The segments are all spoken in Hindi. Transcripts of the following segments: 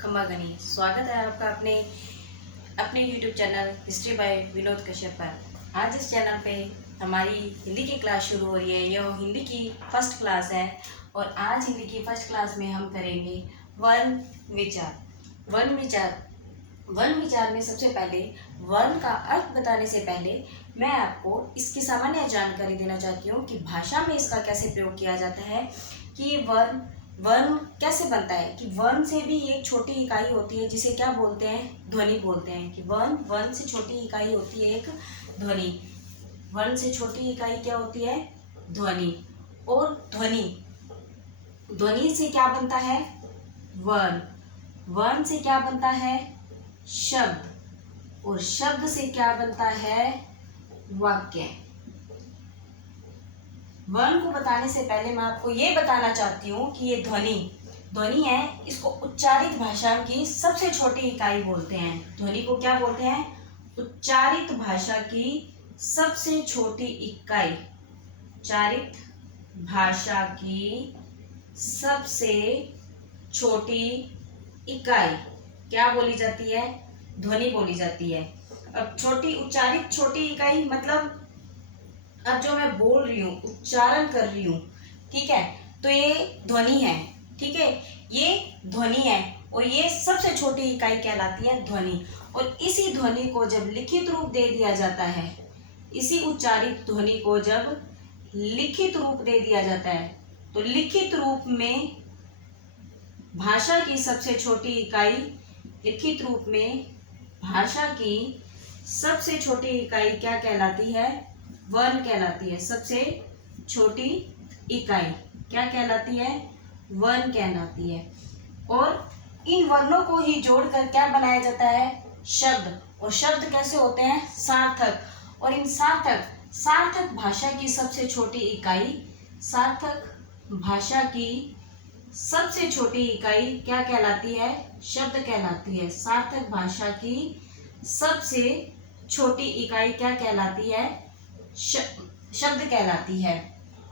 खम्बागनी। स्वागत है आपका अपने अपने YouTube channel history by Vinod Kashyap पर। आज इस चैनल पे हमारी हिंदी की क्लास शुरू हो रही है। यह हिंदी की फर्स्ट क्लास है और आज हिंदी की फर्स्ट क्लास में हम करेंगे वर्ण विचार। वर्ण विचार में सबसे पहले वर्ण का अर्थ बताने से पहले मैं आपको इसकी सामान्य जानकारी देना चाहती हूँ कि भाषा में इसका कैसे प्रयोग किया जाता है, कि वर्ण कैसे बनता है। कि वर्ण से भी एक छोटी इकाई होती है जिसे क्या बोलते हैं, ध्वनि बोलते हैं। कि वर्ण से छोटी इकाई होती है एक ध्वनि। वर्ण से छोटी इकाई क्या होती है, ध्वनि। और ध्वनि से क्या बनता है, वर्ण से क्या बनता है, शब्द। और शब्द से क्या बनता है, वाक्य। वर्ण को बताने से पहले मैं आपको ये बताना चाहती हूँ कि ये ध्वनि है, इसको उच्चारित भाषा की सबसे छोटी इकाई बोलते हैं। ध्वनि को क्या बोलते हैं, उच्चारित भाषा की सबसे छोटी इकाई। उच्चारित भाषा की सबसे छोटी इकाई क्या बोली जाती है, ध्वनि बोली जाती है। अब उच्चारित छोटी इकाई मतलब अब जो मैं बोल रही हूँ, उच्चारण कर रही हूँ, ठीक है, तो ये ध्वनि है। ठीक है, ये ध्वनि है और ये सबसे छोटी इकाई कहलाती है ध्वनि। और इसी ध्वनि को जब लिखित रूप दे दिया जाता है, इसी उच्चारित ध्वनि को जब लिखित रूप दे दिया जाता है, तो लिखित रूप में भाषा की सबसे छोटी इकाई, लिखित रूप में भाषा की सबसे छोटी इकाई क्या कहलाती है, वर्ण कहलाती है। सबसे छोटी इकाई क्या कहलाती है, वर्ण कहलाती है। और इन वर्णों को ही जोड़कर क्या बनाया जाता है, शब्द। और शब्द कैसे होते हैं, सार्थक। और इन सार्थक भाषा की सबसे छोटी इकाई, सार्थक भाषा की सबसे छोटी इकाई क्या कहलाती है, शब्द कहलाती है। सार्थक भाषा की सबसे छोटी इकाई क्या कहलाती है, शब्द कहलाती है।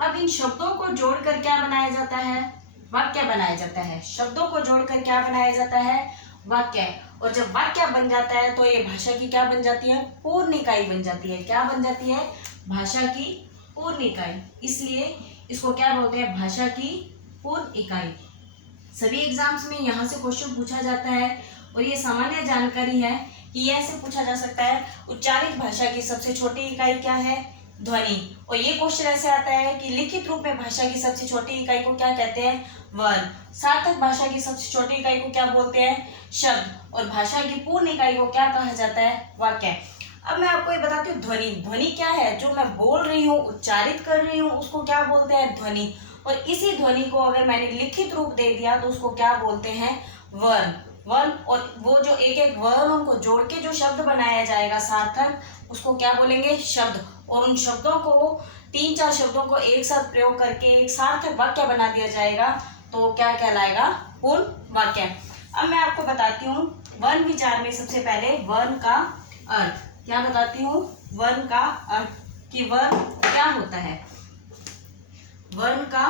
अब इन शब्दों को जोड़कर क्या बनाया जाता है, वाक्य बनाया जाता है। शब्दों को जोड़कर क्या बनाया जाता है, वाक्य। और जब वाक्य बन जाता है तो ये भाषा की क्या बन जाती है, पूर्ण इकाई बन जाती है। क्या बन जाती है, भाषा की पूर्ण इकाई। इसलिए इसको क्या बोलते हैं, भाषा की पूर्ण इकाई। सभी एग्जाम्स में यहाँ से क्वेश्चन पूछा जाता है और ये सामान्य जानकारी है कि ये ऐसे पूछा जा सकता है, उच्चारित भाषा की सबसे छोटी इकाई क्या है, ध्वनि। और ये क्वेश्चन ऐसे आता है कि लिखित रूप में भाषा की सबसे छोटी इकाई को क्या कहते हैं, वर्ण। सार्थक भाषा की सबसे छोटी इकाई को क्या बोलते हैं, शब्द। और भाषा की पूर्ण इकाई को क्या कहा जाता है, वाक्य। अब मैं आपको ये बताती हूँ, ध्वनि क्या है, जो मैं बोल रही हूँ, उच्चारित कर रही हूँ, उसको क्या बोलते हैं, ध्वनि। और इसी ध्वनि को अगर मैंने लिखित रूप दे दिया तो उसको क्या बोलते हैं, वर्ण। और वो जो एक एक वर्ण को जोड़ के जो शब्द बनाया जाएगा सार्थक, उसको क्या बोलेंगे, शब्द। और उन शब्दों को 3-4 शब्दों को एक साथ प्रयोग करके एक सार्थक वाक्य बना दिया जाएगा तो क्या कहलाएगा, पूर्ण वाक्य। अब मैं आपको बताती हूँ वर्ण विचार में सबसे पहले वर्ण का अर्थ। क्या बताती हूँ, वर्ण का अर्थ, कि वर्ण क्या होता है। वर्ण का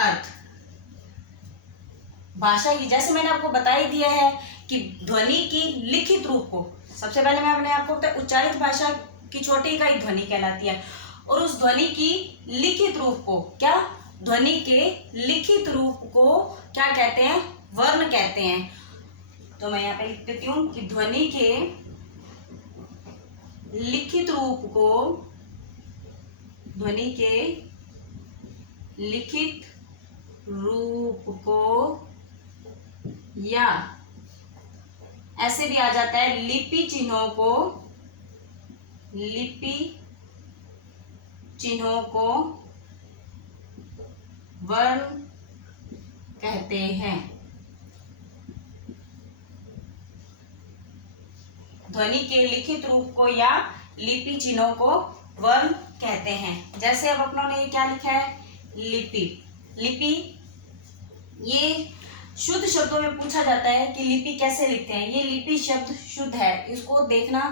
अर्थ भाषा की, जैसे मैंने आपको बता ही दिया है कि ध्वनि की लिखित रूप को, सबसे पहले मैंने आपको बताया उच्चारित भाषा की छोटी इकाई ध्वनि कहलाती है। और उस ध्वनि की लिखित रूप को क्या, ध्वनि के लिखित रूप को क्या कहते हैं, वर्ण कहते हैं। तो मैं यहाँ पे लिख देती हूँ कि ध्वनि के लिखित रूप को, ध्वनि के लिखित रूप को, या ऐसे भी आ जाता है लिपि चिन्हों को, लिपि चिन्हों को वर्ण कहते हैं। ध्वनि के लिखित रूप को या लिपि चिन्हों को वर्ण कहते हैं। जैसे अब अपनों ने ये क्या लिखा है, लिपि। ये शुद्ध शब्दों में पूछा जाता है कि लिपि कैसे लिखते हैं। ये लिपि शब्द शुद्ध है, इसको देखना,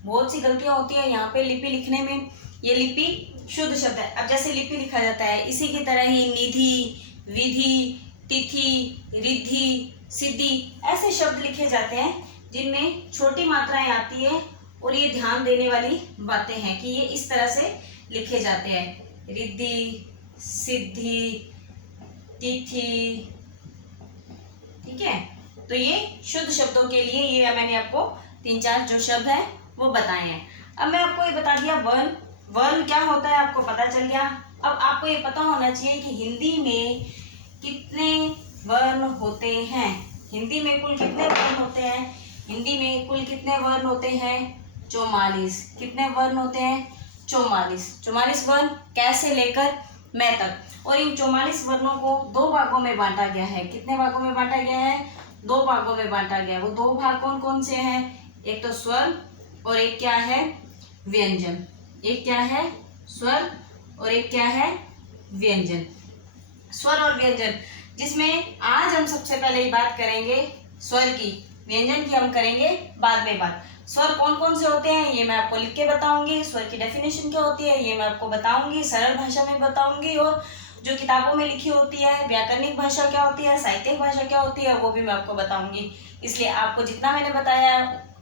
बहुत सी गलतियां होती है यहाँ पे लिपि लिखने में। ये लिपि शुद्ध शब्द है। अब जैसे लिपि लिखा जाता है, इसी की तरह ही निधि, विधि, तिथि, रिद्धि, सिद्धि, ऐसे शब्द लिखे जाते हैं जिनमें छोटी मात्राएं आती है और ये ध्यान देने वाली बातें हैं कि ये इस तरह से लिखे जाते हैं। रिद्धि, सिद्धि, तिथि, ठीक है। तो ये शुद्ध शब्दों के लिए ये मैंने आपको 3-4 जो शब्द हैं वो बताए हैं। अब मैं आपको ये बता दिया वर्ण, वर्ण क्या होता है आपको पता चल गया। अब आपको ये पता होना चाहिए कि हिंदी में कितने वर्ण होते हैं। हिंदी में कुल कितने वर्ण होते हैं? हिंदी में कुल कितने वर्ण होते हैं? 44। कितने वर्ण होते हैं? 44। 44 वर्ण कैसे लेकर मैं तक। और इन 44 वर्णों को 2 भागों में बांटा गया है। कितने भागों में बांटा गया है? 2 भागों में बांटा गया है। वो 2 भाग कौन कौन से हैं? एक तो स्वर और एक क्या है? व्यंजन। एक क्या है? स्वर और एक क्या है? व्यंजन। स्वर और व्यंजन, जिसमें आज हम सबसे पहले ही बात करेंगे स्वर की, व्यंजन की हम करेंगे बाद में बात। स्वर कौन कौन से होते हैं ये मैं आपको लिख के बताऊंगी। स्वर की डेफिनेशन क्या होती है ये मैं आपको बताऊंगी, सरल भाषा में बताऊंगी। और जो किताबों में लिखी होती है, व्याकरणिक भाषा क्या होती है, साहित्यिक भाषा क्या होती है, वो भी मैं आपको बताऊंगी। इसलिए आपको जितना मैंने बताया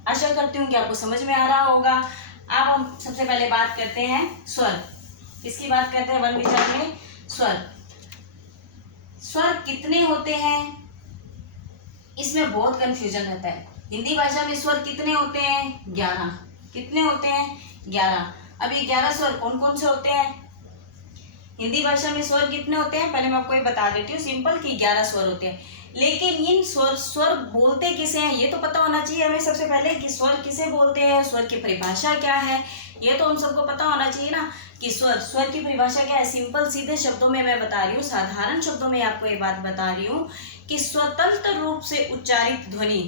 आशा करती हूँ कि आपको समझ में आ रहा होगा। अब हम सबसे पहले बात करते हैं स्वर। किसकी बात करते हैं वर्ण विचार में? स्वर। स्वर कितने होते हैं इसमें बहुत कंफ्यूजन रहता है। हिंदी भाषा में स्वर कितने होते हैं? 11। कितने होते हैं? 11। अब ये 11 स्वर कौन कौन से होते हैं? हिंदी भाषा में स्वर कितने होते हैं पहले मैं आपको ये बता देती हूँ सिंपल कि 11 स्वर होते हैं। लेकिन इन स्वर बोलते किसे हैं ये तो पता होना चाहिए हमें सबसे पहले कि स्वर किसे बोलते हैं, स्वर की परिभाषा क्या है, ये तो हम सबको पता होना चाहिए ना कि स्वर की परिभाषा क्या है। सिंपल सीधे शब्दों में मैं बता रही हूँ, साधारण शब्दों में आपको ये बात बता रही हूँ कि स्वतंत्र रूप से उच्चारित ध्वनि,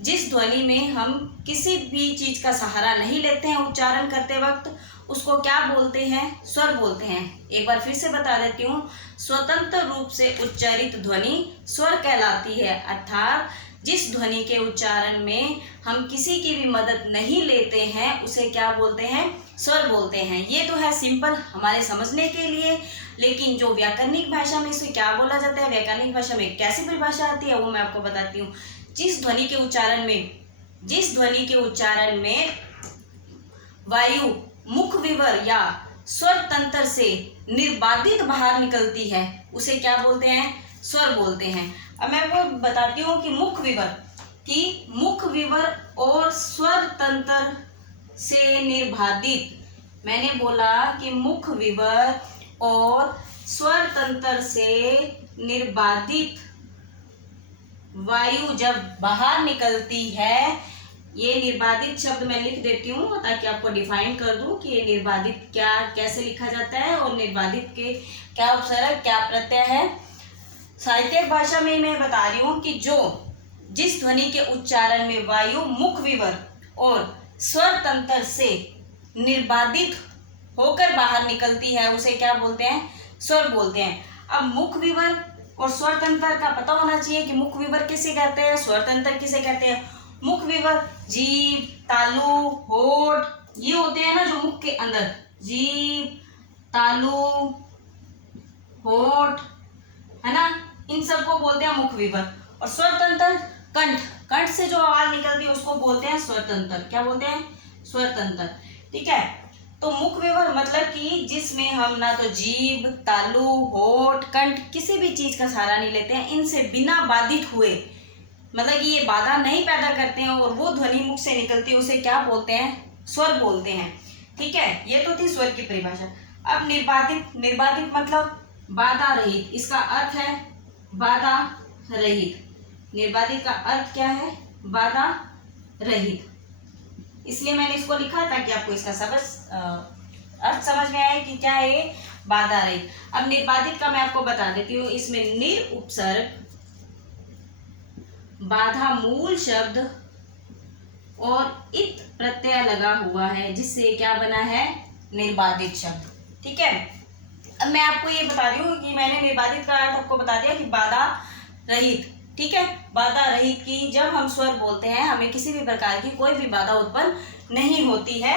जिस ध्वनि में हम किसी भी चीज का सहारा नहीं लेते हैं उच्चारण करते वक्त, उसको क्या बोलते हैं? स्वर बोलते हैं। एक बार फिर से बता देती हूँ, स्वतंत्र रूप से उच्चारित ध्वनि स्वर कहलाती है। अर्थात जिस ध्वनि के उच्चारण में हम किसी की भी मदद नहीं लेते हैं उसे क्या बोलते हैं? स्वर बोलते हैं। ये तो है सिंपल हमारे समझने के लिए। लेकिन जो व्याकरणिक भाषा में इसे क्या बोला जाता है, व्याकरणिक भाषा में कैसी परिभाषा आती है वो मैं आपको बताती हूँ। जिस ध्वनि के उच्चारण में वायु मुख विवर या स्वर तंत्र से निर्बाधित बाहर निकलती है उसे क्या बोलते हैं? स्वर बोलते हैं। अब मैं वो बताती हूँ कि मुख विवर और स्वर तंत्र से निर्बाधित, मैंने बोला कि मुख विवर और स्वर तंत्र से निर्बाधित वायु जब बाहर निकलती है, ये निर्बाधित शब्द मैं लिख देती हूँ ताकि आपको डिफाइन कर दूं कि ये निर्बाधित क्या कैसे लिखा जाता है और निर्बाधित के क्या उपसर्ग क्या प्रत्यय है। साहित्यिक भाषा में मैं बता रही हूँ कि जिस ध्वनि के उच्चारण में वायु मुख विवर और स्वर तंत्र से निर्बाधित होकर बाहर निकलती है उसे क्या बोलते हैं? स्वर बोलते हैं। अब मुख विवर और स्वर तंत्र का पता होना चाहिए कि मुख विवर किसे कहते हैं, स्वर तंत्र किसे कहते हैं। मुख विवर जीभ, तालु, होठ, ये होते हैं ना जो मुख के अंदर, जीभ, तालु, होठ, है ना, इन सबको बोलते हैं मुख विवर। और स्वर तंत्र कंठ से जो आवाज निकलती है उसको बोलते हैं स्वर तंत्र। क्या बोलते हैं? स्वर तंत्र। ठीक है। तो मुख विवर मतलब कि जिसमें हम ना तो जीभ, तालु, होठ, कंठ किसी भी चीज का सहारा नहीं लेते हैं, इनसे बिना बाधित हुए, मतलब कि ये बाधा नहीं पैदा करते हैं और वो ध्वनि मुख से निकलती है उसे क्या बोलते हैं? स्वर बोलते हैं। ठीक है, ये तो थी स्वर की परिभाषा। अब निर्बाधित मतलब बाधा रहित, इसका अर्थ है बाधा रहित। निर्बाधित का अर्थ क्या है? बाधा रहित। इसलिए मैंने इसको लिखा ताकि आपको इसका अर्थ समझ में आए कि क्या है ये बाधा रहित। अब निर्बाधित का मैं आपको बता देती हूँ, इसमें निर उपसर्ग, बाधा मूल शब्द और इत प्रत्यय लगा हुआ है जिससे क्या बना है? निर्बाधित शब्द। ठीक है। अब मैं आपको ये बता रही हूँ कि मैंने निर्बाधित का अर्थ आपको बता दिया कि बाधा रहित। ठीक है, बाधा रहित की जब हम स्वर बोलते हैं हमें किसी भी प्रकार की कोई भी बाधा उत्पन्न नहीं होती है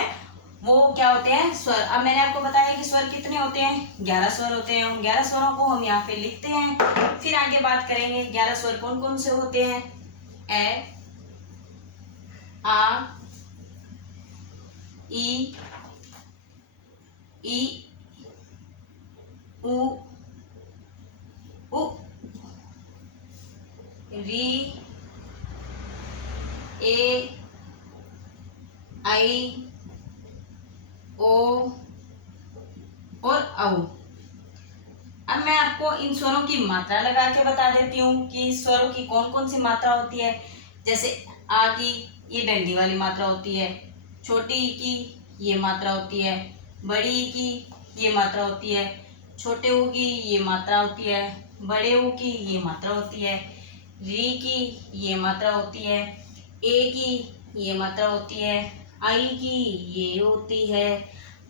वो क्या होते हैं? स्वर। अब मैंने आपको बताया कि स्वर कितने होते हैं? 11 स्वर होते हैं। उन 11 स्वरों को हम यहाँ पे लिखते हैं, फिर आगे बात करेंगे 11 स्वर कौन कौन से होते हैं। ए, आ, ई, उ, री, ए, आई, ओ और औ। अब मैं आपको इन स्वरों की मात्रा लगा के बता देती हूँ कि स्वरों की कौन कौन सी मात्रा होती है। जैसे आ की ये डंडी वाली मात्रा होती है, छोटी ई की ये मात्रा होती है, बड़ी ई की ये मात्रा होती है, छोटे ऊ की ये मात्रा होती है, बड़े ऊ की ये मात्रा होती है, री की ये मात्रा होती है, ए की ये मात्रा होती है, आई की ये होती है,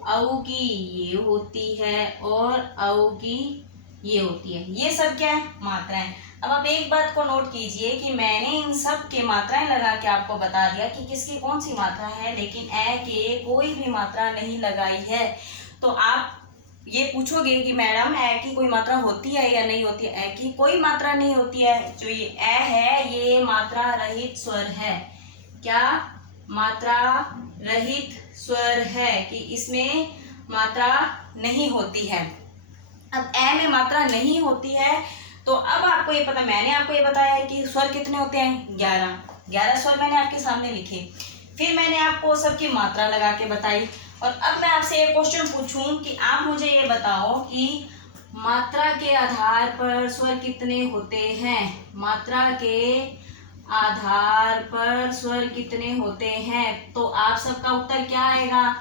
औ की ये होती है और औ की ये होती है। ये सब क्या है? मात्राएं। अब आप एक बात को नोट कीजिए कि मैंने इन सब के मात्राएं लगा के आपको बता दिया कि किसकी कौन सी मात्रा है, लेकिन ए के कोई भी मात्रा नहीं लगाई है। तो आप ये पूछोगे कि मैडम ए की कोई मात्रा होती है या नहीं होती है? ए की कोई मात्रा नहीं होती है। जो ये ए है ये मात्रा रहित स्वर है। क्या? मात्रा रहित स्वर है, कि इसमें मात्रा नहीं होती है। अब ए में मात्रा नहीं होती है तो अब आपको ये पता, मैंने आपको ये बताया है कि स्वर कितने होते हैं? 11 स्वर मैंने आपके सामने लिखे, फिर मैंने आपको सबकी मात्रा लगा के बताई। और अब मैं आपसे एक क्वेश्चन पूछूं कि आप मुझे ये बताओ कि मात्रा के आधार पर स्वर कितने होते हैं? मात्रा के आधार पर स्वर कितने होते हैं? तो आप सबका उत्तर क्या आएगा?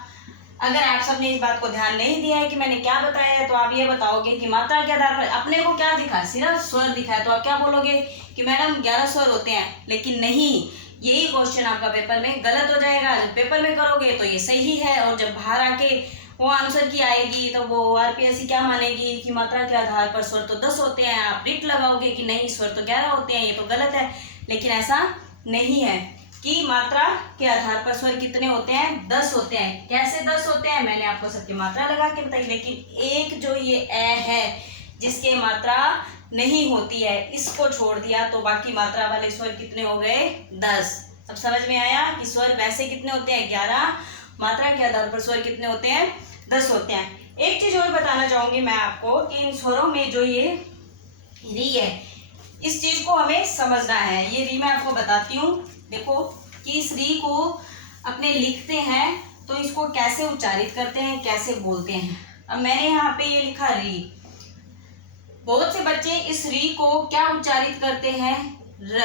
अगर आप सबने इस बात को ध्यान नहीं दिया है कि मैंने क्या बताया है, तो आप ये बताओगे कि मात्रा के आधार पर अपने को क्या दिखा? सिर्फ स्वर दिखा है। तो आप क्या बोलोगे कि मैडम 11 स्वर होते हैं, लेकिन नहीं, यही क्वेश्चन आपका पेपर में गलत हो जाएगा। जब पेपर में करोगे तो ये सही है, और जब बाहर आके वो आंसर की आएगी तो वो आरपीएससी क्या मानेगी कि मात्रा के आधार पर स्वर तो 10 होते हैं। आप रिट लगाओगे कि नहीं, स्वर तो 11 होते हैं, ये तो गलत है। लेकिन ऐसा नहीं है कि मात्रा के आधार पर स्वर कितने होते हैं? 10 होते हैं। कैसे 10 होते हैं? मैंने आपको सबकी मात्रा लगा के बताई, लेकिन एक जो ये ए है जिसके मात्रा नहीं होती है, इसको छोड़ दिया तो बाकी मात्रा वाले स्वर कितने हो गए? 10। अब समझ में आया कि स्वर वैसे कितने होते हैं? 11। मात्रा के आधार पर स्वर कितने होते हैं? 10 होते हैं। एक चीज और बताना चाहूंगी मैं आपको कि इन स्वरों में जो ये री है, इस चीज को हमें समझना है। ये री मैं आपको बताती हूँ। देखो कि इस री को अपने लिखते हैं तो इसको कैसे उच्चारित करते हैं, कैसे बोलते हैं। अब मैंने यहाँ पे ये लिखा री। बहुत से बच्चे इस री को क्या उच्चारित करते हैं? र।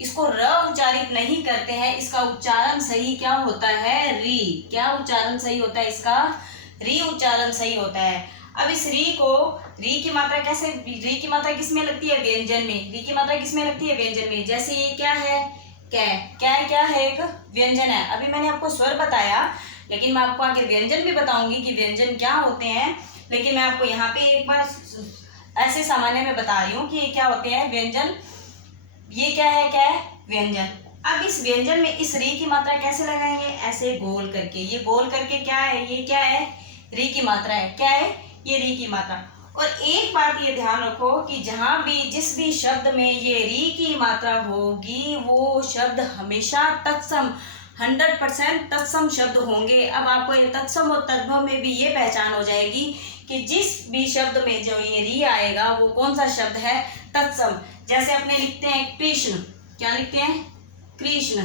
इसको र उच्चारित नहीं करते हैं। इसका उच्चारण सही क्या होता है? री। क्या उच्चारण सही होता है इसका? री उच्चारण सही होता है। अब इस री को, री की मात्रा कैसे, री की मात्रा किसमें लगती है? व्यंजन में। री की मात्रा किसमें लगती है? व्यंजन में। जैसे ये क्या है? कै। कै क्या है? एक व्यंजन है। अभी मैंने आपको स्वर बताया, लेकिन मैं आपको आगे व्यंजन भी बताऊंगी कि व्यंजन क्या होते हैं। लेकिन मैं आपको यहाँ पे एक बार ऐसे सामान्य में बता रही हूँ कि ये क्या होते हैं? व्यंजन। ये क्या है? क्या है? व्यंजन। अब इस व्यंजन में इस री की मात्रा कैसे लगाएंगे? ऐसे गोल करके। ये गोल करके क्या है? ये क्या है? री की मात्रा है। क्या है? ये री की मात्रा। और एक बात ये ध्यान रखो कि जहां भी, जिस भी शब्द में ये री की मात्रा होगी, वो शब्द हमेशा तत्सम, 100% तत्सम शब्द होंगे। अब आपको ये तत्सम और तद्भव में भी ये पहचान हो जाएगी कि जिस भी शब्द में जो ये री आएगा वो कौन सा शब्द है? तत्सम। जैसे अपने लिखते हैं कृष्ण। क्या लिखते हैं? कृष्ण।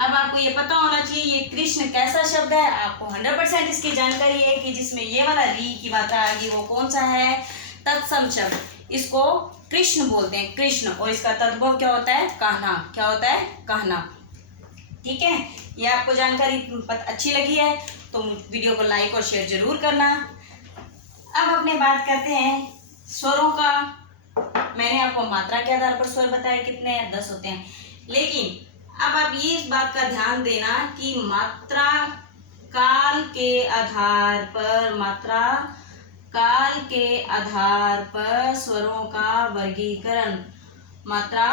अब आपको ये पता होना चाहिए ये कृष्ण कैसा शब्द है। आपको 100% इसकी जानकारी है कि जिसमें ये वाला री की मात्रा आ गई वो कौन सा है? तत्सम शब्द। इसको कृष्ण बोलते हैं, कृष्ण। और इसका तद्भव क्या होता है? कान्हा। क्या होता है? कान्हा। ठीक है, ये आपको जानकारी अच्छी लगी है तो वीडियो को लाइक और शेयर जरूर करना। अब अपने बात करते हैं स्वरों का। मैंने आपको मात्रा के आधार पर स्वर बताया कितने हैं? 10 होते हैं। लेकिन अब आप ये इस बात का ध्यान देना कि मात्रा काल के आधार पर, मात्रा काल के आधार पर स्वरों का वर्गीकरण। मात्रा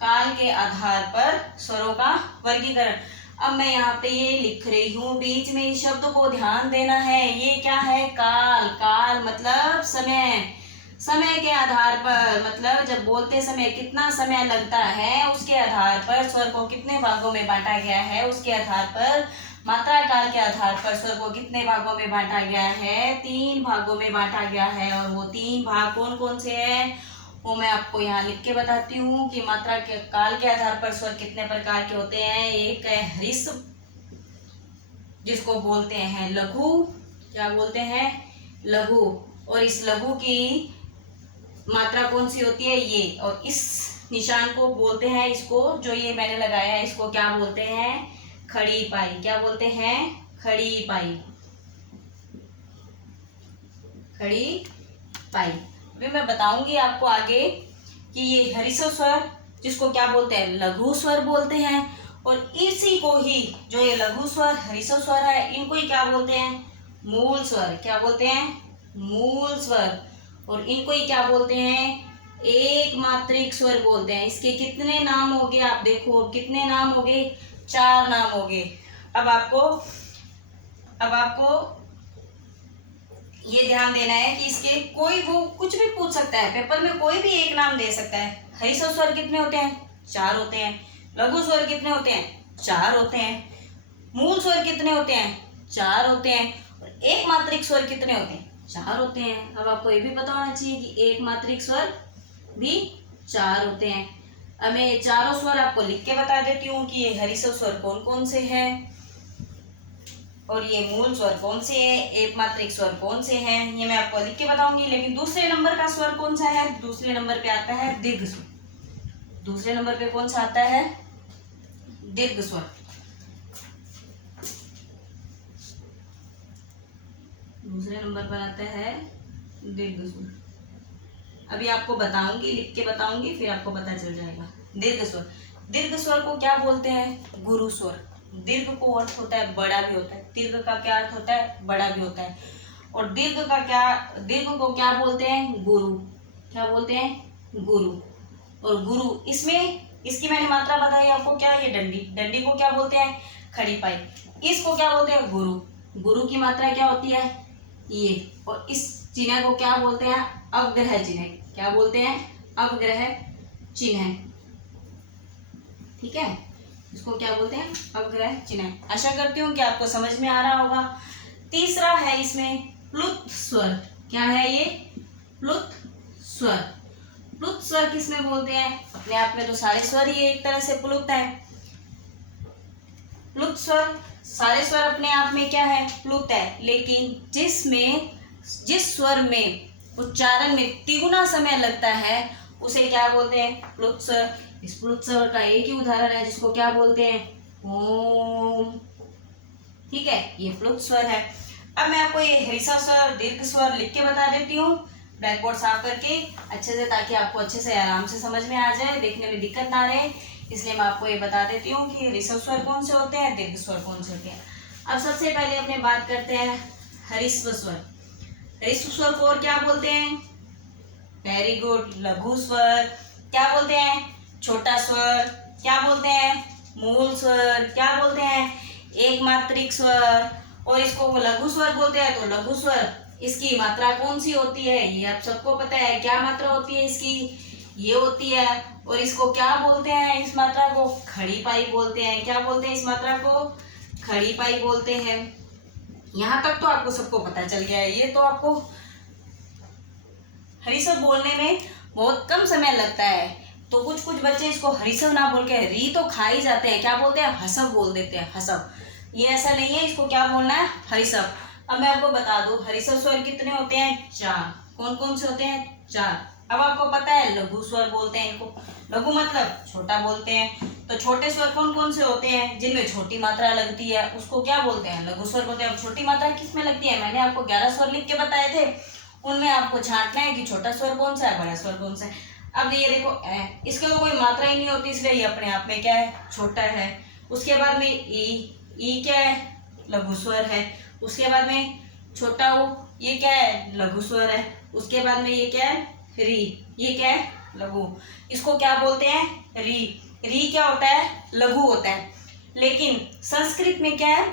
काल के आधार पर स्वरों का वर्गीकरण। अब मैं यहाँ पे ये लिख रही हूँ, बीच में इस शब्द को ध्यान देना है। ये क्या है? काल। काल मतलब समय। समय के आधार पर, मतलब जब बोलते समय कितना समय लगता है उसके आधार पर स्वर को कितने भागों में बांटा गया है, उसके आधार पर मात्रा काल के आधार पर स्वर को कितने भागों में बांटा गया है? 3 भागों में बांटा गया है। और वो 3 भाग कौन कौन से हैं वो मैं आपको यहाँ लिख के बताती हूँ कि मात्रा के काल के आधार पर स्वर कितने प्रकार के होते हैं। एक है ह्रस्व, जिसको बोलते हैं लघु। क्या बोलते हैं? लघु। और इस लघु की मात्रा कौन सी होती है? ये। और इस निशान को बोलते हैं, इसको जो ये मैंने लगाया है इसको क्या बोलते हैं? खड़ी पाई। क्या बोलते हैं? खड़ी पाई। खड़ी पाई। अभी मैं बताऊंगी आपको आगे कि ये ह्रस्व स्वर जिसको क्या बोलते हैं? लघु स्वर बोलते हैं। और इसी को ही जो ये लघु स्वर ह्रस्व स्वर है इनको ही क्या बोलते हैं? मूल स्वर। क्या बोलते हैं? मूल स्वर। और इनको ही क्या बोलते हैं? एक मात्रिक स्वर बोलते हैं। इसके कितने नाम हो गए आप देखो, कितने नाम हो गए? 4 नाम हो गए। अब आपको ये ध्यान देना है कि इसके कोई वो कुछ भी पूछ सकता है, पेपर में कोई भी एक नाम दे सकता है। ह्रस्व स्वर कितने होते हैं? 4 होते हैं। लघु स्वर कितने होते हैं? 4 होते हैं। मूल स्वर कितने होते हैं? 4 होते हैं। और एक मात्रिक स्वर कितने होते हैं? 4 होते हैं। अब आपको ये भी पता होना चाहिए कि एक मात्रिक स्वर भी 4 होते हैं। अब मैं ये चारों स्वर आपको लिख के बता देती हूँ कि ये ह्रस्व स्वर कौन कौन से हैं और ये मूल स्वर कौन से हैं, एक मात्रिक स्वर कौन से हैं, ये मैं आपको लिख के बताऊंगी। लेकिन दूसरे नंबर का स्वर कौन सा है? दूसरे नंबर पे आता है दीर्घ स्वर। दूसरे नंबर पे कौन सा आता है? दीर्घ स्वर। दूसरे नंबर पर आता है दीर्घ स्वर। अभी आपको बताऊंगी, लिख के बताऊंगी, फिर आपको पता चल जाएगा। दीर्घ स्वर। दीर्घ स्वर को क्या बोलते हैं? गुरु स्वर। दीर्घ को अर्थ होता है बड़ा भी होता है, दीर्घ का क्या अर्थ होता है? बड़ा भी होता है। और दीर्घ को क्या बोलते हैं? गुरु। क्या बोलते हैं? गुरु। और गुरु इसमें इसकी मैंने मात्रा बताई आपको, क्या? ये डंडी। डंडी को क्या बोलते हैं? खड़ी पाई। इसको क्या बोलते हैं? गुरु। गुरु की मात्रा क्या होती है? ये। और इस चिन्ह को क्या बोलते हैं? अवग्रह चिन्ह। क्या बोलते हैं? अवग्रह चिन्ह। ठीक है, इसको क्या बोलते हैं? अवग्रह चिन्ह। आशा करती हूँ कि आपको समझ में आ रहा होगा। तीसरा है इसमें प्लुत स्वर। क्या है ये? प्लुत स्वर। प्लुत स्वर किसमें बोलते हैं? अपने आप में तो सारे स्वर ही एक तरह से प्लुत है। प्लुत स्वर, सारे स्वर अपने आप में क्या है? प्लुत है। लेकिन जिस स्वर में उच्चारण में तिगुना समय लगता है उसे क्या बोलते हैं? प्लुत स्वर। इस प्लुत स्वर का एक ही उदाहरण है जिसको क्या बोलते हैं? ओम। ठीक है, ये प्लुत स्वर है। अब मैं आपको ये ह्रस्व स्वर, दीर्घ स्वर लिख के बता देती हूँ ब्लैक बोर्ड साफ करके अच्छे से, ताकि आपको अच्छे से आराम से समझ में आ जाए, देखने में दिक्कत ना रहे। इसलिए मैं आपको ये बता देती हूँ कि ह्रस्व स्वर कौन से होते हैं, दीर्घ स्वर कौन से होते हैं। अब सबसे पहले अपने बात करते हैं ह्रस्व स्वर। ह्रस्व स्वर को और क्या बोलते हैं? Very good. लघु स्वर। क्या बोलते हैं? छोटा स्वर। क्या बोलते हैं? मूल स्वर। क्या बोलते हैं? एक मात्रिक स्वर। और इसको लघु स्वर बोलते हैं। तो लघु स्वर, इसकी मात्रा कौन सी होती है? ये आप सबको पता है। क्या मात्रा होती है इसकी? ये होती है। और इसको क्या बोलते हैं? इस मात्रा को खड़ी पाई बोलते हैं। क्या बोलते हैं इस मात्रा को? खड़ी पाई बोलते हैं। यहाँ तक तो आपको सबको पता चल गया है। ये तो आपको ह्रस्व बोलने में बहुत कम समय लगता है, तो कुछ बच्चे इसको ह्रस्व ना बोल के री तो खा ही जाते हैं। क्या बोलते हैं? हसव बोल देते हैं। हसव। ये ऐसा नहीं है, इसको क्या बोलना है? ह्रस्व। अब मैं आपको बता दूं ह्रस्व स्वर कितने होते हैं? 4। कौन कौन से होते हैं? 4। अब आपको पता है लघु स्वर बोलते हैं इनको। लघु मतलब छोटा बोलते हैं। तो छोटे स्वर कौन कौन से होते हैं? जिनमें छोटी मात्रा लगती है उसको क्या बोलते हैं? लघु स्वर बोलते हैं। अब छोटी मात्रा किसमें लगती है? मैंने आपको 11 स्वर लिख के बताए थे, उनमें आपको छांटना है कि छोटा स्वर कौन सा है, बड़ा स्वर कौन सा है। अब ये देखो इसके तो कोई मात्रा ही नहीं होती, इसलिए ये अपने आप में क्या है? छोटा है। उसके बाद में ई क्या है? लघु स्वर है। उसके बाद में छोटा ऊ, ये क्या है? लघु स्वर है। उसके बाद में ये क्या है? री। ये क्या है? लघु। इसको क्या बोलते हैं? री। री क्या होता है? लघु होता है। लेकिन संस्कृत में क्या है,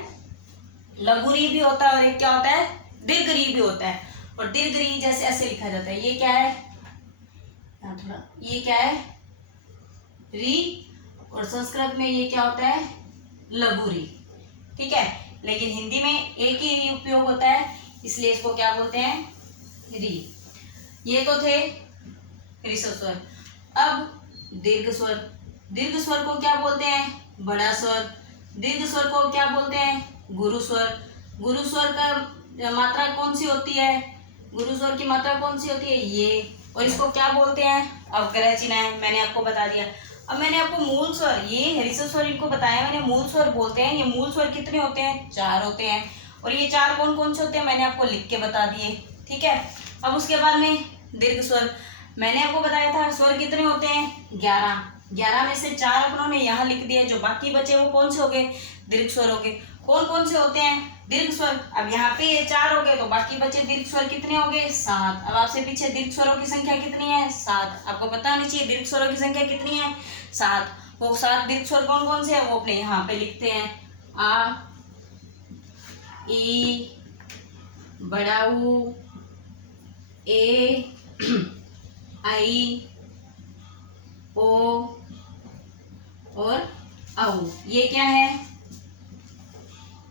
लघु री भी होता है और एक क्या होता है, दीर्घ री भी होता है। और दीर्घ री जैसे ऐसे लिखा जाता है, ये क्या है, थोड़ा, ये क्या है, री, और संस्कृत में ये क्या होता है, लघु री। ठीक है, लेकिन हिंदी में एक ही री उपयोग होता है, इसलिए इसको क्या बोलते हैं, री। ये तो थे ह्रस्व स्वर। अब दीर्घ स्वर, दीर्घ स्वर को क्या बोलते हैं, बड़ा स्वर। दीर्घ स्वर को क्या बोलते हैं, गुरु स्वर। गुरु स्वर का मात्रा कौन सी होती है, गुरु स्वर की मात्रा कौन सी होती है, ये। और इसको क्या बोलते हैं, अवग्रह चिन्ह है, मैंने आपको बता दिया। अब मैंने आपको मूल स्वर, ये ह्रस्व स्वर इनको बताया मैंने, मूल स्वर बोलते हैं। ये मूल स्वर कितने होते हैं, 4 होते हैं। और ये 4 कौन कौन से होते हैं, मैंने आपको लिख के बता दिए। ठीक है, अब उसके बाद में दीर्घ स्वर, मैंने आपको बताया था स्वर कितने होते हैं, 11। 11 में से 4 अपनों ने यहाँ लिख दिया, जो बाकी बचे वो कौन से हो गए, दीर्घ स्वर हो गए। कौन कौन से होते हैं, दीर्घ स्वर। अब यहाँ पे ये 4 हो गए, तो बाकी बचे दीर्घ स्वर कितने हो गए, 7। अब आपसे पीछे दीर्घ स्वरों की संख्या कितनी है, 7। आपको पता होनी चाहिए दीर्घ स्वरों की संख्या कितनी है, 7। वो 7 दीर्घ स्वर कौन कौन से हैं, वो अपने यहाँ पे लिखते हैं। आ, ई, बड़ा ऊ, ए, आई, ओ और औ। ये क्या है,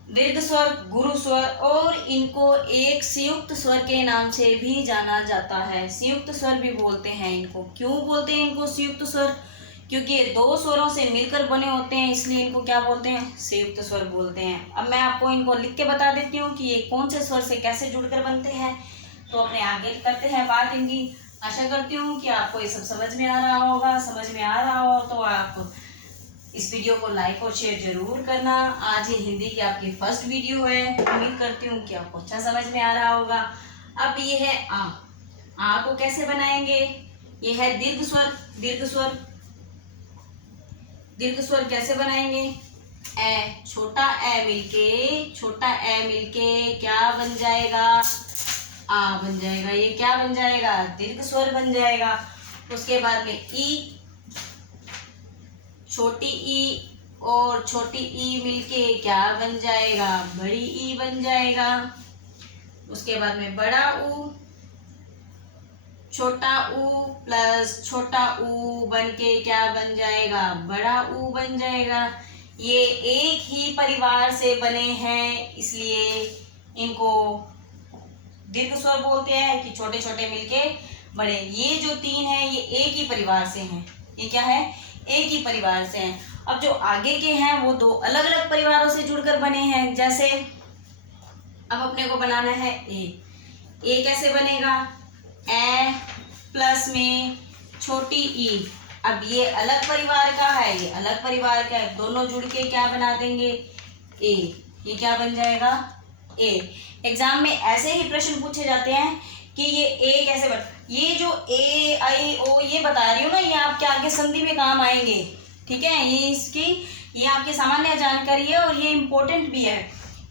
दीर्घ स्वर, गुरु स्वर, और इनको एक संयुक्त स्वर के नाम से भी जाना जाता है। संयुक्त स्वर भी बोलते हैं इनको। क्यों बोलते हैं इनको संयुक्त स्वर, क्योंकि ये 2 स्वरों से मिलकर बने होते हैं, इसलिए इनको क्या बोलते हैं, संयुक्त स्वर बोलते हैं। अब मैं आपको इनको लिख के बता देती हूँ कि ये कौन से स्वर से कैसे जुड़कर बनते हैं। तो अपने आगे करते हैं बात इनकी। आशा करती हूँ कि आपको ये सब समझ में आ रहा होगा। समझ में आ रहा हो तो आप इस वीडियो को लाइक और शेयर जरूर करना। आज ये हिंदी की आपकी फर्स्ट वीडियो है, उम्मीद करती हूँ कि आपको अच्छा समझ में आ रहा होगा। अब ये है आ। आ को कैसे बनाएंगे, ये है दीर्घ स्वर। दीर्घ स्वर, दीर्घ स्वर कैसे बनाएंगे, ए, छोटा ए मिलके क्या बन जाएगा, आ बन जाएगा। ये क्या बन जाएगा, दीर्घ स्वर बन जाएगा। उसके बाद में ई, छोटी ई और छोटी ई मिलके क्या बन जाएगा, बड़ी ई बन जाएगा। उसके बाद में बड़ा ऊ, छोटा ऊ प्लस छोटा ऊ बन के क्या बन जाएगा, बड़ा ऊ बन जाएगा। ये एक ही परिवार से बने हैं, इसलिए इनको दीर्घ स्वर बोलते हैं कि छोटे छोटे मिलके बड़े। ये जो 3 है ये एक ही परिवार से हैं। ये क्या है, एक ही परिवार से हैं। अब जो आगे के हैं वो 2 अलग अलग परिवारों से जुड़कर बने हैं। जैसे अब अपने को बनाना है ए। ए कैसे बनेगा, ए प्लस में छोटी ई। अब ये अलग परिवार का है, ये अलग परिवार का है, दोनों जुड़ के क्या बना देंगे, ए। ये क्या बन जाएगा, ए। एग्जाम में ऐसे ही प्रश्न पूछे जाते हैं कि ये ए कैसे बन, ये जो ए आई ओ ये बता रही हूँ ना, ये आपके आगे संधि में काम आएंगे। ठीक है, ये आपकी सामान्य जानकारी है और ये इम्पोर्टेंट भी है।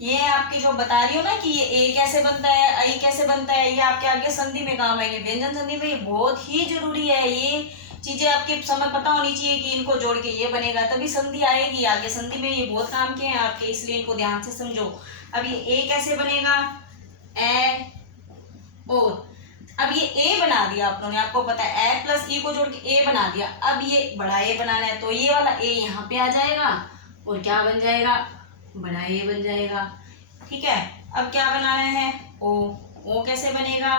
ये आपकी जो बता रही हो ना कि ये ए कैसे बनता है, आई कैसे बनता है, ये आपके आगे संधि में काम आएंगे। व्यंजन संधि में ये बहुत ही जरूरी है। ये चीजें आपके समय पता होनी चाहिए कि इनको जोड़ के ये बनेगा, तभी संधि आएगी आगे। संधि में ये बहुत काम के हैं आपके, इसलिए इनको ध्यान से समझो। अब ये ए कैसे बनेगा, ए और अब ये ए बना दिया आप लोगों ने, आपको पता है ए प्लस ई को जोड़ के ए बना दिया। अब ये बड़ा ए बनाना है, तो ये वाला ए यहाँ पे आ जाएगा और क्या बन जाएगा, बड़ा ए बन जाएगा। ठीक है, अब क्या बनाना है, ओ। ओ कैसे बनेगा,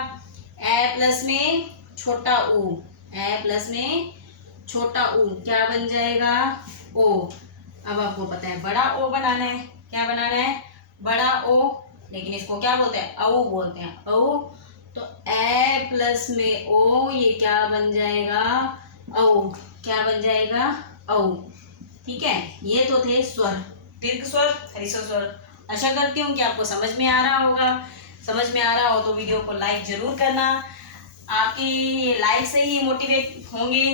ए प्लस में छोटा ऊ, ए प्लस में छोटा ऊ क्या बन जाएगा, ओ। अब आपको पता है बड़ा ओ बनाना है, क्या बनाना है, बड़ा ओ, लेकिन इसको क्या बोलते हैं, औ बोलते हैं, औ। तो ए प्लस में ओ ये क्या बन जाएगा, औ। क्या बन जाएगा, औ। ठीक है, ये तो थे स्वर, दीर्घ स्वर, ह्रस्व स्वर। आशा करती हूँ कि आपको समझ में आ रहा होगा। समझ में आ रहा हो तो वीडियो को लाइक जरूर करना। आपकी लाइक से ही मोटिवेट होंगे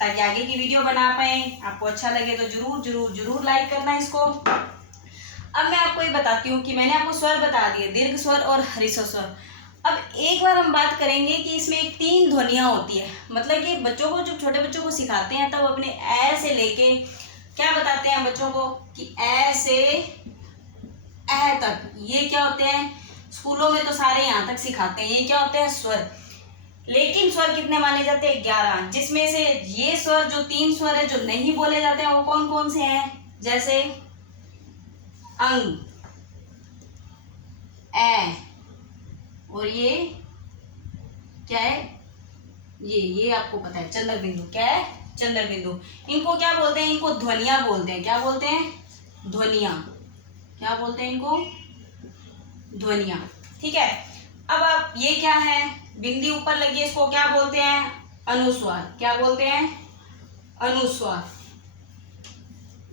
ताकि आगे की वीडियो बना पाए। आपको अच्छा लगे तो जरूर जरूर जरूर लाइक करना इसको। अब मैं आपको ये बताती हूँ कि मैंने आपको स्वर बता दिए, दीर्घ स्वर और ह्रस्व स्वर। अब एक बार हम बात करेंगे कि इसमें एक 3 ध्वनियाँ होती है। मतलब कि बच्चों को, जब छोटे बच्चों को सिखाते हैं तब अपने ए से लेके क्या बताते हैं बच्चों को कि ऐ से ऐ तक ये क्या होते हैं, स्कूलों में तो सारे यहाँ तक सिखाते हैं, ये क्या होते हैं स्वर। लेकिन स्वर कितने माने जाते हैं 11, जिसमें से ये स्वर जो 3 स्वर है जो नहीं बोले जाते हैं वो कौन कौन से हैं, जैसे अंग, ए, और ये क्या है, ये आपको पता है चंद्र बिंदु, क्या है चंद्र बिंदु। इनको क्या बोलते हैं, इनको ध्वनियां बोलते हैं। क्या बोलते हैं, ध्वनियां। क्या बोलते हैं इनको, ध्वनियां। ठीक है, अब आप ये क्या है, बिंदी ऊपर लगी है, इसको क्या बोलते हैं, अनुस्वार। क्या बोलते हैं, अनुस्वार।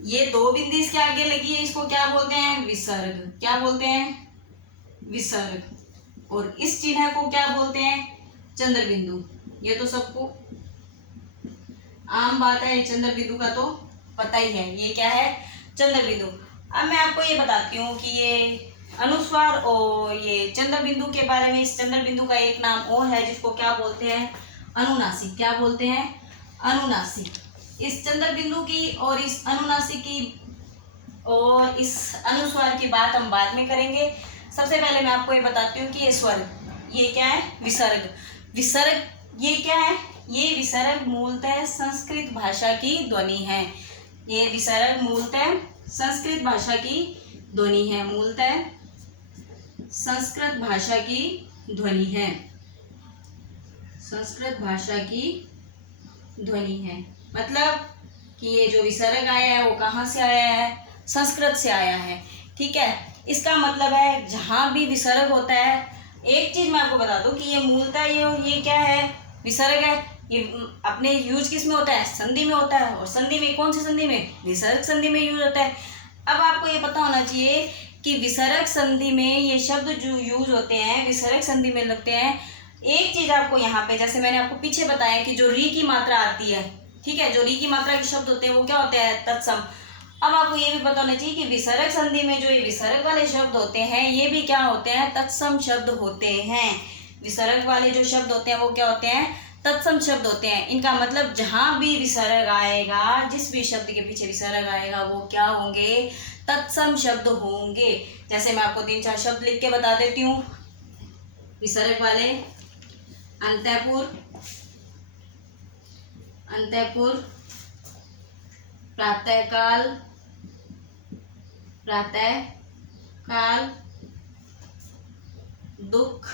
ये 2 बिंदी इसके आगे लगी है, इसको क्या बोलते हैं, विसर्ग। क्या बोलते हैं, विसर्ग। और इस चिन्ह को क्या बोलते हैं, चंद्र बिंदु। ये तो सबको आम बात है, चंद्र बिंदु का तो पता ही है, ये क्या है, चंद्र बिंदु। अब मैं आपको ये बताती हूँ कि ये अनुस्वार और ये चंद्र बिंदु के बारे में। इस चंद्र बिंदु का एक नाम और है जिसको क्या बोलते हैं, अनुनासिक। क्या बोलते हैं, अनुनासिक। इस चंद्र बिंदु की और इस अनुनासिक की और इस अनुस्वार की बात हम बाद में करेंगे। सबसे पहले मैं आपको ये बताती हूँ कि ये स्वर, ये क्या है, विसर्ग। विसर्ग ये क्या है, ये विसर्ग मूलतः संस्कृत भाषा की ध्वनि है। ये विसर्ग मूलतः संस्कृत भाषा की ध्वनि है, मूलतः संस्कृत भाषा की ध्वनि है, संस्कृत भाषा की ध्वनि है। मतलब कि ये जो विसर्ग आया है वो कहाँ से आया है, संस्कृत से आया है। ठीक है, इसका मतलब है जहाँ भी विसर्ग होता है, एक चीज मैं आपको बता दूं कि ये मूलतः ये क्या है, विसर्ग है। ये अपने यूज किस में होता है, संधि में होता है। और संधि में कौन सी संधि में, विसर्ग संधि में यूज होता है। अब आपको ये पता होना चाहिए कि विसर्ग संधि में ये शब्द जो यूज होते हैं, विसर्ग संधि में लगते हैं। एक चीज आपको यहाँ पे, जैसे मैंने आपको पीछे बताया कि जो री की मात्रा आती है, ठीक है, जो री की मात्रा के शब्द होते हैं वो क्या होते हैं, तत्सम। अब आपको ये भी पता होना चाहिए कि विसर्ग संधि में जो ये विसर्ग वाले शब्द होते हैं ये भी क्या होते हैं, तत्सम शब्द होते हैं। विसर्ग वाले जो शब्द होते हैं वो क्या होते हैं, तत्सम शब्द होते हैं। इनका मतलब जहां भी विसर्ग आएगा, जिस भी शब्द के पीछे विसर्ग आएगा वो क्या होंगे, तत्सम शब्द होंगे। जैसे मैं आपको 3-4 शब्द लिख के बता देती हूँ विसर्ग वाले। अंतःपुर, अंतःपुर, प्रातःकाल, प्रातःकाल, दुख।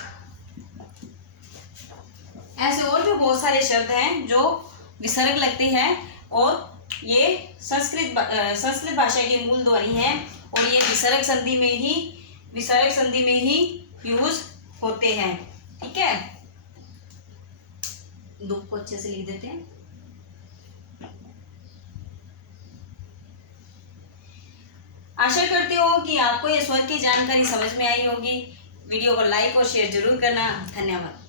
ऐसे और भी बहुत सारे शब्द हैं जो विसर्ग लगते हैं और ये संस्कृत भाषा की मूल ध्वनि है और ये विसर्ग संधि में ही यूज होते हैं। ठीक है, दुख को अच्छे से लिख देते हैं। आशा करती हूँ कि आपको ये स्वर की जानकारी समझ में आई होगी। वीडियो को लाइक और शेयर जरूर करना। धन्यवाद।